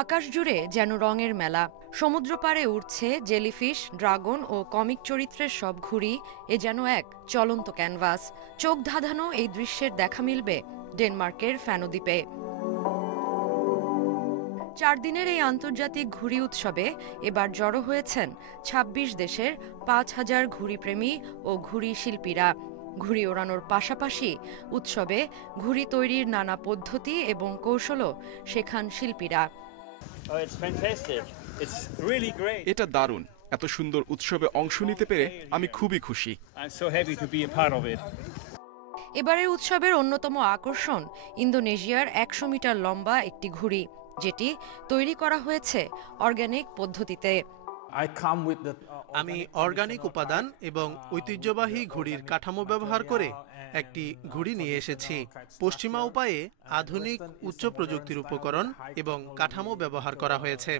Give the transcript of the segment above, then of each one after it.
আকাশ জুড়ে যেন রঙের মেলা। সমুদ্র পাড়ে উড়ছে জেলিফিশ, ড্রাগন ও কমিক চরিত্রের সব ঘুড়ি। এ যেন এক চলন্ত ক্যানভাস। চোখ ধাঁধানো এই দৃশ্যের দেখা মিলবে ডেনমার্কের ফ্যানো দ্বীপে। 4 দিনের এই আন্তর্জাতিক ঘুড়ি উৎসবে এবার জড়ো হয়েছেন ২৬ দেশের ৫,০০০ ঘুড়িপ্রেমী ও ঘুড়ি শিল্পীরা। ঘুড়ি ওড়ানোর পাশাপাশি উৎসবে ঘুড়ি তৈরির নানা পদ্ধতি এবং কৌশলও শেখান শিল্পীরা। এটা দারুণ। এত সুন্দর উৎসবে অংশ নিতে পেরে আমি খুবই খুশি। এবারের উৎসবের অন্যতম আকর্ষণ ইন্দোনেশিয়ার ১০০ মিটার লম্বা একটি ঘুড়ি, যেটি তৈরি করা হয়েছে অর্গানিক পদ্ধতিতে। আমি অর্গানিক উপাদান এবং ঐতিহ্যবাহী ঘুড়ির কাঠামো ব্যবহার করে একটি ঘুড়ি নিয়ে এসেছি। পশ্চিমা উপায়ে আধুনিক উচ্চ প্রযুক্তির উপকরণ এবং কাঠামো ব্যবহার করা হয়েছে।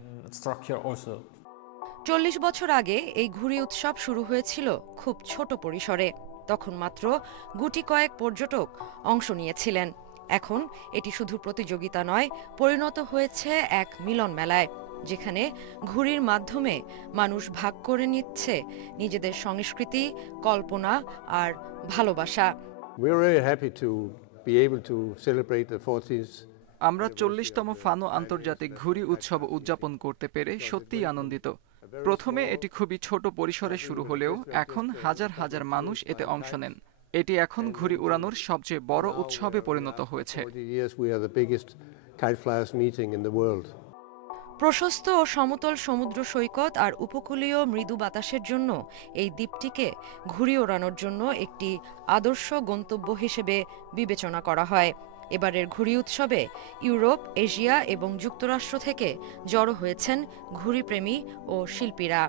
৪০ বছর আগে এই ঘুড়ি উৎসব শুরু হয়েছিল খুব ছোট পরিসরে। তখন মাত্র গুটি কয়েক পর্যটক অংশ নিয়েছিলেন। এখন এটি শুধু প্রতিযোগিতা নয়, পরিণত হয়েছে এক মিলন মেলায়, যেখানে ঘুড়ির মাধ্যমে মানুষ ভাগ করে নিচ্ছে নিজেদের সংস্কৃতি, কল্পনা আর ভালোবাসা। আমরা ৪০তম ফানো আন্তর্জাতিক ঘুড়ি উৎসব উদযাপন করতে পেরে সত্যিই আনন্দিত। প্রথমে এটি খুবই ছোট পরিসরে শুরু হলেও এখন হাজার হাজার মানুষ এতে অংশ নেন। এটি এখন ঘুড়ি উড়ানোর সবচেয়ে বড় উৎসবে পরিণত হয়েছে। প্রশস্ত ও সমতল সমুদ্র সৈকত আর উপকূলীয় মৃদু বাতাসের জন্য এই দ্বীপটিকে ঘুড়ি ওড়ানোর জন্য একটি আদর্শ গন্তব্য হিসেবে বিবেচনা করা হয়। এবারের ঘুড়ি উৎসবে ইউরোপ, এশিয়া এবং যুক্তরাষ্ট্র থেকে জড়ো হয়েছেন ঘুড়িপ্রেমী ও শিল্পীরা।